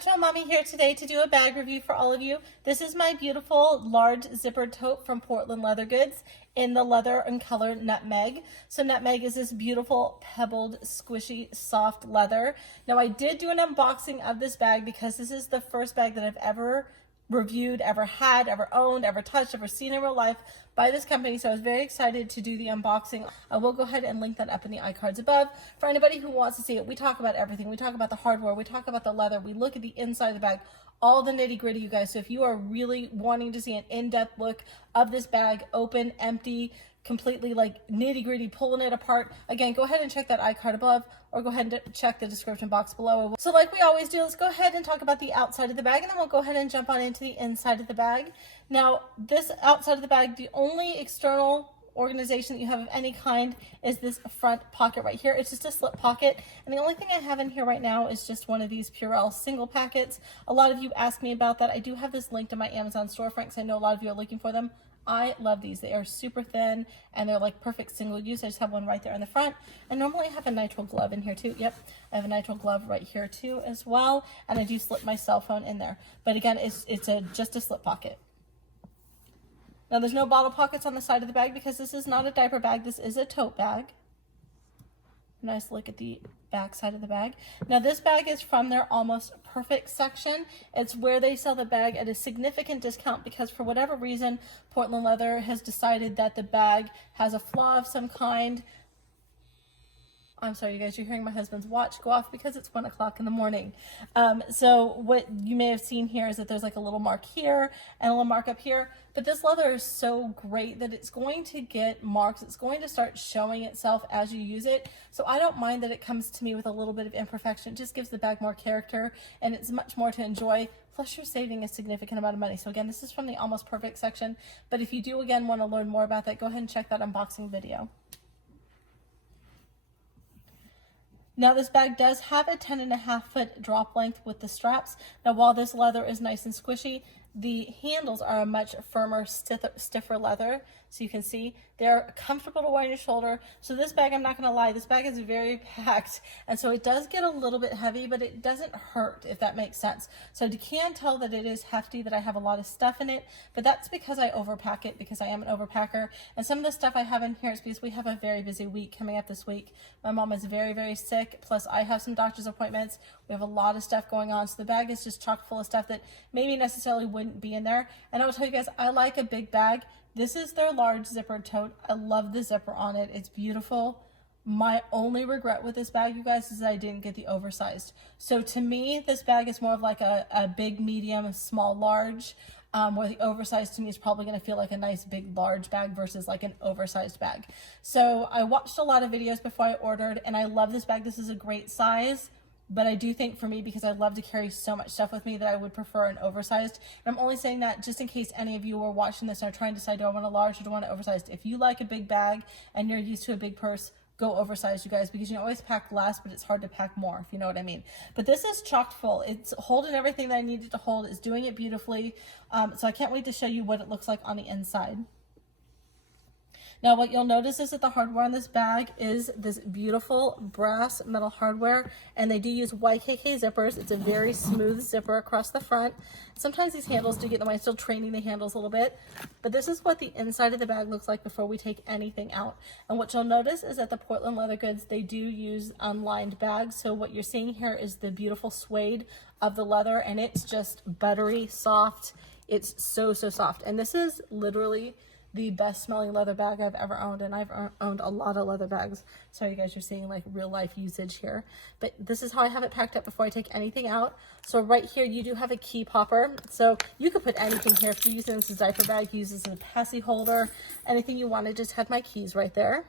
Perpetual Mommy here today to do a bag review for all of you. This is my beautiful large zippered tote from Portland Leather Goods in the leather and color Nutmeg. So Nutmeg is this beautiful pebbled, squishy, soft leather. Now I did do an unboxing of this bag because this is the first bag that I've ever reviewed, ever had, ever owned, ever touched, ever seen in real life by this company. So I was very excited to do the unboxing. I will go ahead and link that up in the iCards above for anybody who wants to see it. We talk about everything. We talk about the hardware. We talk about the leather. We look at the inside of the bag, all the nitty gritty, you guys. So if you are really wanting to see an in-depth look of this bag, open, empty, completely like nitty gritty, pulling it apart, again, go ahead and check that iCard above or go ahead and check the description box below. So like we always do, let's go ahead and talk about the outside of the bag and then we'll go ahead and jump on into the inside of the bag. Now this outside of the bag, the only external organization that you have of any kind is this front pocket right here. It's just a slip pocket, and the only thing I have in here right now is just one of these Purell single packets. A lot of you ask me about that. I do have this linked to my Amazon storefront because I know a lot of you are looking for them. I love these. They are super thin and they're like perfect single use. I just have one right there in the front, and normally I have a nitrile glove in here too. Yep, I have a nitrile glove right here too as well, and I do slip my cell phone in there, but again, it's just a slip pocket. Now there's no bottle pockets on the side of the bag because this is not a diaper bag. This is a tote bag. Nice look at the back side of the bag. Now this bag is from their Almost Perfect section. It's where they sell the bag at a significant discount because for whatever reason, Portland Leather has decided that the bag has a flaw of some kind. I'm sorry, you guys, you're hearing my husband's watch go off because it's 1 o'clock in the morning. So what you may have seen here is that there's like a little mark here and a little mark up here, but this leather is so great that it's going to get marks. It's going to start showing itself as you use it. So I don't mind that it comes to me with a little bit of imperfection. It just gives the bag more character and it's much more to enjoy. Plus you're saving a significant amount of money. So again, this is from the Almost Perfect section, but if you do again want to learn more about that, go ahead and check that unboxing video. Now this bag does have a 10.5-foot drop length with the straps. Now while this leather is nice and squishy, the handles are a much firmer, stiffer leather. So you can see they're comfortable to wear on your shoulder. So this bag, I'm not gonna lie, this bag is very packed. And so it does get a little bit heavy, but it doesn't hurt, if that makes sense. So you can tell that it is hefty, that I have a lot of stuff in it, but that's because I overpack it, because I am an overpacker. And some of the stuff I have in here is because we have a very busy week coming up this week. My mom is very, very sick. Plus I have some doctor's appointments. We have a lot of stuff going on. So the bag is just chock full of stuff that maybe necessarily wouldn't be in there. And I will tell you guys, I like a big bag. This is their large zippered tote. I love the zipper on it. It's beautiful. My only regret with this bag, you guys, is that I didn't get the oversized. So to me, this bag is more of like a big, medium, small, large, where the oversized to me is probably going to feel like a nice, big, large bag versus like an oversized bag. So I watched a lot of videos before I ordered, and I love this bag. This is a great size. But I do think for me, because I love to carry so much stuff with me, that I would prefer an oversized. And I'm only saying that just in case any of you are watching this and are trying to decide, do I want a large or do I want an oversized? If you like a big bag and you're used to a big purse, go oversized, you guys, because you always pack less, but it's hard to pack more, if you know what I mean. But this is chock full. It's holding everything that I needed to hold. It's doing it beautifully. So I can't wait to show you what it looks like on the inside. Now what you'll notice is that the hardware on this bag is this beautiful brass metal hardware, and they do use YKK zippers. It's a very smooth zipper across the front. Sometimes these handles do get in the way. I'm still training the handles a little bit, but this is what the inside of the bag looks like before we take anything out. And what you'll notice is that the Portland Leather Goods, they do use unlined bags. So what you're seeing here is the beautiful suede of the leather, and it's just buttery soft. It's so soft, and this is literally the best smelling leather bag I've ever owned, and I've owned a lot of leather bags. Sorry you guys, you're seeing like real life usage here, but this is how I have it packed up before I take anything out. So right here you do have a key popper, so you could put anything here. If you're using this as a diaper bag, use this as a passy holder, anything you want. I just had my keys right there.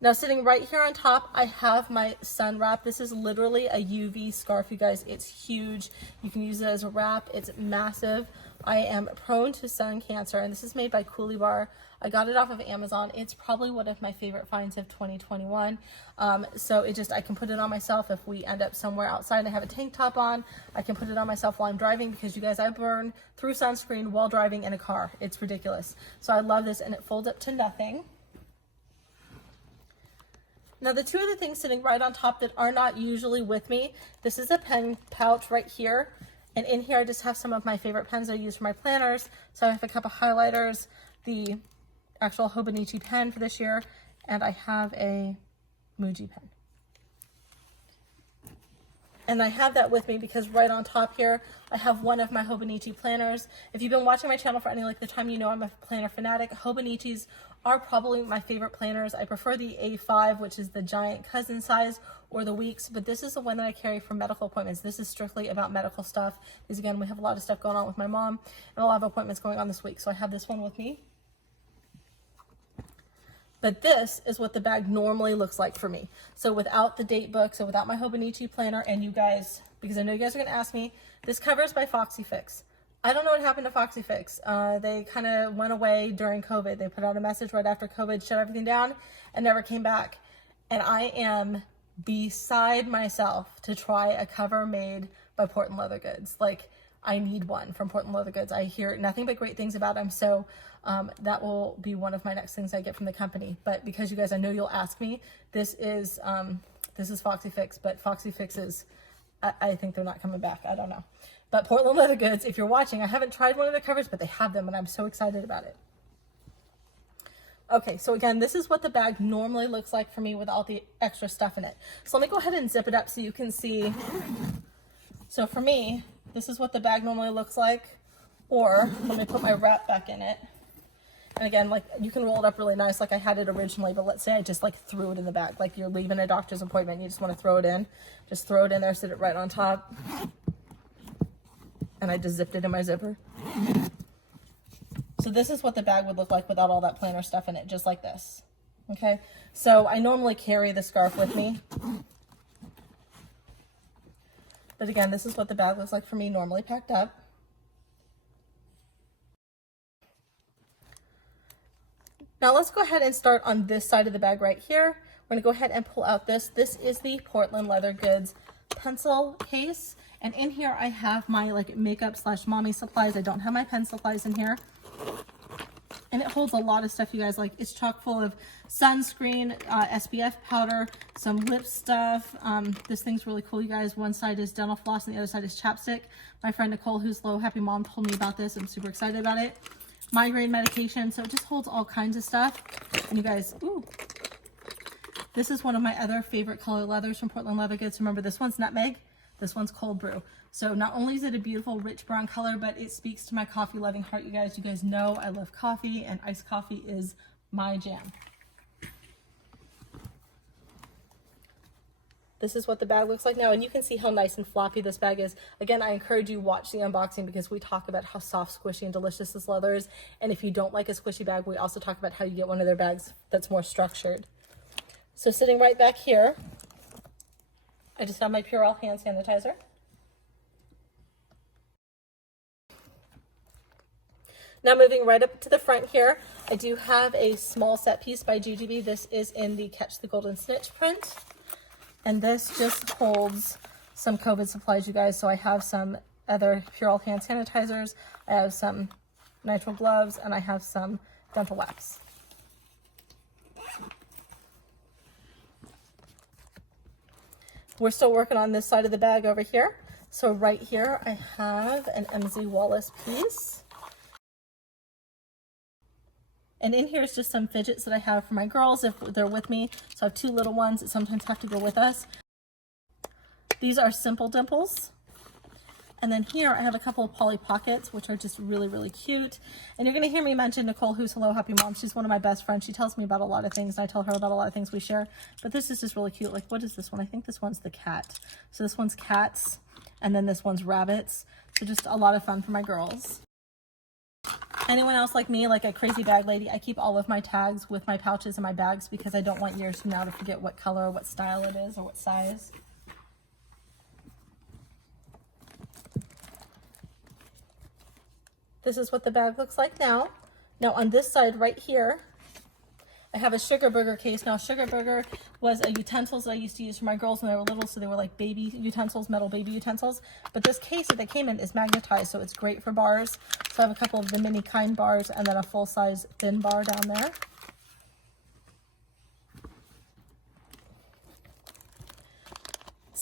Now sitting right here on top, I have my sun wrap. This is literally a UV scarf, you guys. It's huge. You can use it as a wrap. It's massive. I am prone to sun cancer, and this is made by Coolie Bar. I got it off of Amazon. It's probably one of my favorite finds of 2021. So I can put it on myself if we end up somewhere outside and I have a tank top on. I can put it on myself while I'm driving because you guys, I burn through sunscreen while driving in a car. It's ridiculous. So I love this, and it folds up to nothing. Now the two other things sitting right on top that are not usually with me, this is a pen pouch right here. And in here I just have some of my favorite pens I use for my planners. So I have a couple of highlighters, the actual Hobonichi pen for this year, and I have a Muji pen. And I have that with me because right on top here, I have one of my Hobonichi planners. If you've been watching my channel for any length of time, you know I'm a planner fanatic. Hobonichis are probably my favorite planners. I prefer the A5, which is the giant cousin size, or the Weeks, but this is the one that I carry for medical appointments. This is strictly about medical stuff, because again, we have a lot of stuff going on with my mom, and a lot of appointments going on this week, so I have this one with me. But this is what the bag normally looks like for me. So without the date book, so without my Hobonichi planner, and you guys, because I know you guys are gonna ask me, this cover is by Foxy Fix. I don't know what happened to Foxy Fix. They kind of went away during COVID. They put out a message right after COVID, shut everything down, and never came back. And I am beside myself to try a cover made by Portland Leather Goods. Like, I need one from Portland Leather Goods. I hear nothing but great things about them, so that will be one of my next things I get from the company. But because you guys, I know you'll ask me, this is Foxy Fix, but Foxy Fix is, I think they're not coming back. I don't know. But Portland Leather Goods, if you're watching, I haven't tried one of their covers, but they have them, and I'm so excited about it. Okay, so again, this is what the bag normally looks like for me with all the extra stuff in it. So let me go ahead and zip it up so you can see. So for me, this is what the bag normally looks like, or let me put my wrap back in it. And again, like, you can roll it up really nice like I had it originally, but let's say I just like threw it in the bag, like you're leaving a doctor's appointment, you just want to throw it in. Just throw it in there, sit it right on top. And I just zipped it in my zipper. So this is what the bag would look like without all that planner stuff in it, just like this. Okay, so I normally carry the scarf with me. But again, this is what the bag looks like for me, normally packed up. Now let's go ahead and start on this side of the bag right here. We're gonna go ahead and pull out this. This is the Portland Leather Goods pencil case. And in here I have my like makeup / mommy supplies. I don't have my pen supplies in here. And it holds a lot of stuff, you guys. Like, it's chock full of sunscreen, SPF powder, some lip stuff. This thing's really cool, you guys. One side is dental floss and the other side is chapstick. My friend Nicole, who's Low Happy Mom, told me about this. I'm super excited about it. Migraine medication, so it just holds all kinds of stuff. And you guys, ooh, this is one of my other favorite color leathers from Portland Leather Goods. Remember, this one's Nutmeg, this one's Cold Brew. So not only is it a beautiful rich brown color, but it speaks to my coffee loving heart, you guys. You guys know I love coffee, and iced coffee is my jam. This is what the bag looks like now, and you can see how nice and floppy this bag is. Again, I encourage you watch the unboxing because we talk about how soft, squishy, and delicious this leather is. And if you don't like a squishy bag, we also talk about how you get one of their bags that's more structured. So sitting right back here, I just have my Perpetual hand sanitizer. Now moving right up to the front here, I do have a small set piece by GGB. This is in the Catch the Golden Snitch print. And this just holds some COVID supplies, you guys. So I have some other Perpetual hand sanitizers, I have some nitrile gloves, and I have some dental wipes. We're still working on this side of the bag over here. So right here, I have an MZ Wallace piece. And in here is just some fidgets that I have for my girls if they're with me. So I have two little ones that sometimes have to go with us. These are Simple Dimples. And then here I have a couple of Polly Pockets, which are just really, really cute. And you're going to hear me mention Nicole, who's Hello Happy Mom. She's one of my best friends. She tells me about a lot of things, and I tell her about a lot of things we share. But this is just really cute. Like, what is this one? I think this one's the cat. So this one's cats, and then this one's rabbits. So just a lot of fun for my girls. Anyone else like me, like a crazy bag lady, I keep all of my tags with my pouches and my bags because I don't want years from now to forget what color, what style it is, or what size. This is what the bag looks like now. Now on this side right here, I have a Sugar Burger case. Now Sugar Burger was a utensils that I used to use for my girls when they were little, so they were like baby utensils, metal baby utensils. But this case that they came in is magnetized, so it's great for bars. So I have a couple of the mini kind bars and then a full-size thin bar down there.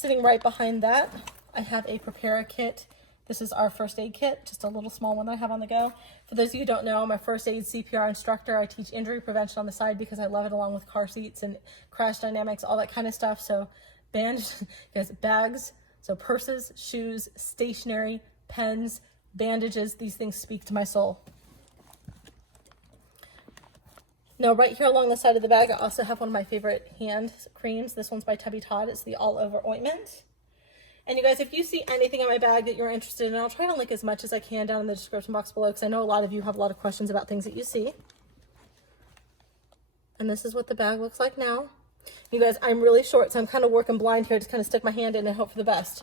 Sitting right behind that, I have a Prepare kit. This is our first aid kit, just a little small one that I have on the go. For those of you who don't know, I'm a first aid CPR instructor. I teach injury prevention on the side because I love it, along with car seats and crash dynamics, all that kind of stuff. So bags, so purses, shoes, stationery, pens, bandages, these things speak to my soul. Now, right here along the side of the bag, I also have one of my favorite hand creams. This one's by Tubby Todd. It's the All Over Ointment. And you guys, if you see anything in my bag that you're interested in, I'll try to link as much as I can down in the description box below, because I know a lot of you have a lot of questions about things that you see. And this is what the bag looks like now. You guys, I'm really short, so I'm kind of working blind here. Just kind of stick my hand in and hope for the best.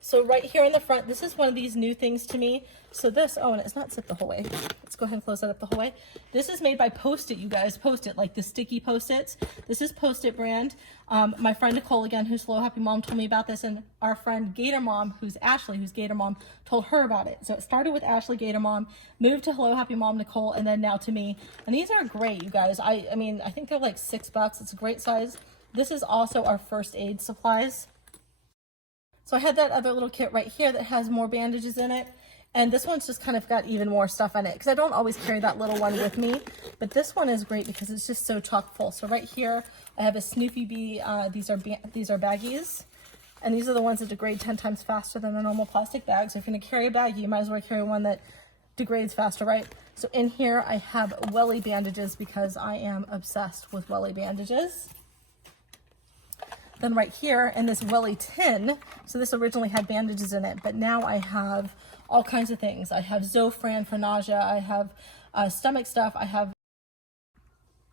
So right here in the front, this is one of these new things to me. So this, oh, and it's not zipped the whole way. Let's go ahead and close that up the whole way. This is made by Post-it, you guys. Post-it, like the sticky Post-its. This is Post-it brand. My friend Nicole, again, who's Hello Happy Mom, told me about this, and our friend Gator Mom, who's Ashley, who's Gator Mom, told her about it. So it started with Ashley, Gator Mom, moved to Hello Happy Mom, Nicole, and then now to me. And these are great, you guys. I mean, I think they're like $6. It's a great size. This is also our first aid supplies. So I had that other little kit right here that has more bandages in it. And this one's just kind of got even more stuff in it, because I don't always carry that little one with me. But this one is great because it's just so chock full. So right here, I have a Snoopy Bee. These are baggies. And these are the ones that degrade 10 times faster than a normal plastic bag. So if you're going to carry a baggie, you might as well carry one that degrades faster, right? So in here, I have welly bandages because I am obsessed with welly bandages. Then right here in this welly tin, so this originally had bandages in it, but now I have all kinds of things. I have Zofran for nausea, I have stomach stuff, I have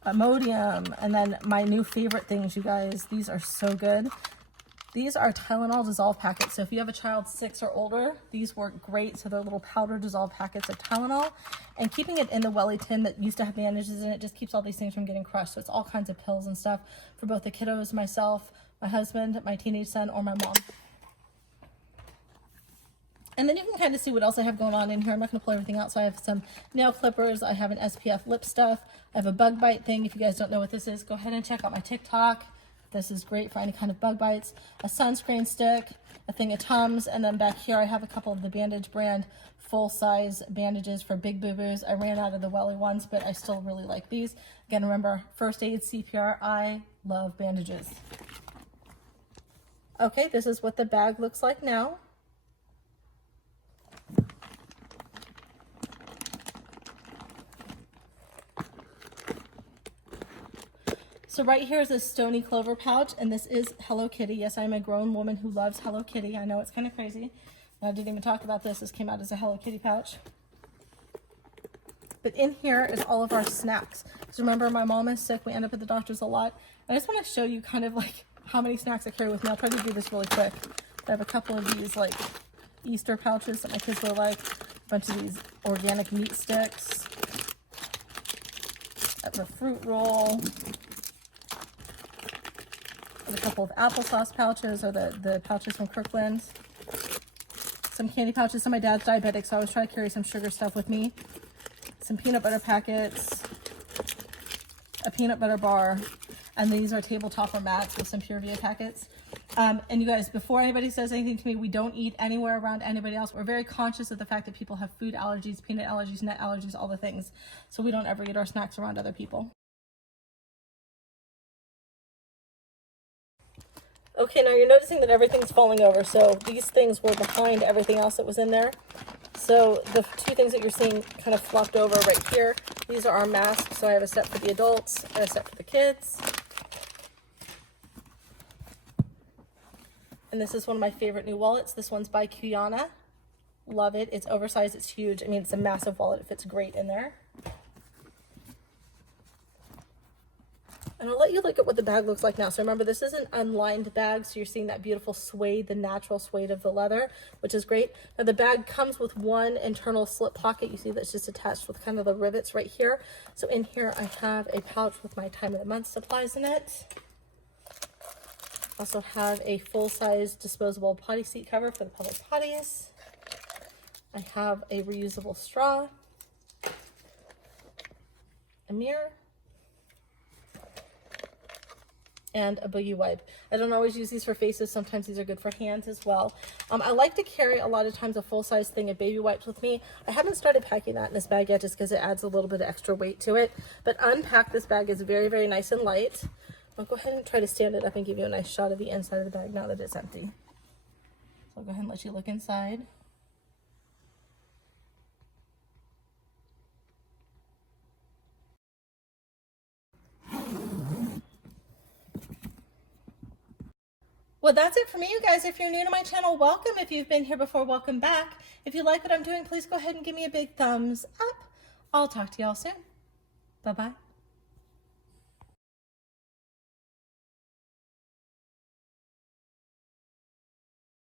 Imodium, and then my new favorite things, you guys, these are so good. These are Tylenol dissolve packets. So if you have a child 6 or older, these work great. So they're little powder dissolve packets of Tylenol, and keeping it in the welly tin that used to have bandages in it just keeps all these things from getting crushed. So it's all kinds of pills and stuff for both the kiddos, myself, my husband, my teenage son, or my mom. And then you can kind of see what else I have going on in here. I'm not going to pull everything out. So I have some nail clippers. I have an SPF lip stuff. I have a bug bite thing. If you guys don't know what this is, go ahead and check out my TikTok. This is great for any kind of bug bites. A sunscreen stick, a thing of Tums, and then back here I have a couple of the Bandage brand full-size bandages for big boo-boos. I ran out of the welly ones, but I still really like these. Again, remember, first aid, CPR, I love bandages. Okay, this is what the bag looks like now. So right here is a Stony Clover pouch, and this is Hello Kitty. Yes, I'm a grown woman who loves Hello Kitty. I know it's kind of crazy. I didn't even talk about this. This came out as a Hello Kitty pouch. But in here is all of our snacks. So remember, my mom is sick. We end up at the doctor's a lot. I just want to show you kind of like how many snacks I carry with me. I'll try to do this really quick. I have a couple of these like Easter pouches that my kids will like. A bunch of these organic meat sticks. I have a fruit roll. A couple of applesauce pouches, or the pouches from Kirkland. Some candy pouches. So my dad's diabetic, so I always try to carry some sugar stuff with me. Some peanut butter packets, a peanut butter bar, and these are table topper mats with some Pure Via packets. And you guys, before anybody says anything to me, we don't eat anywhere around anybody else. We're very conscious of the fact that people have food allergies, peanut allergies, nut allergies, all the things. So we don't ever eat our snacks around other people. Okay, now you're noticing that everything's falling over. So these things were behind everything else that was in there. So the two things that you're seeing kind of flopped over right here, these are our masks. So I have a set for the adults and a set for the kids. And this is one of my favorite new wallets. This one's by Kuyana. Love it. It's oversized, it's huge. I mean, it's a massive wallet. It fits great in there. And I'll let you look at what the bag looks like now. So remember, this is an unlined bag, so you're seeing that beautiful suede, the natural suede of the leather, which is great. Now the bag comes with one internal slip pocket. You see that's just attached with kind of the rivets right here. So in here I have a pouch with my time of the month supplies in it. Also have a full-size disposable potty seat cover for the public potties. I have a reusable straw, a mirror, and a boogie wipe. I don't always use these for faces. Sometimes these are good for hands as well. I like to carry a lot of times a full-size thing of baby wipes with me. I haven't started packing that in this bag yet just because it adds a little bit of extra weight to it. But unpack, this bag is very, very nice and light. I'll go ahead and try to stand it up and give you a nice shot of the inside of the bag now that it's empty. So I'll go ahead and let you look inside. Well, that's it for me, you guys. If you're new to my channel, welcome. If you've been here before, welcome back. If you like what I'm doing, please go ahead and give me a big thumbs up. I'll talk to y'all soon. Bye-bye.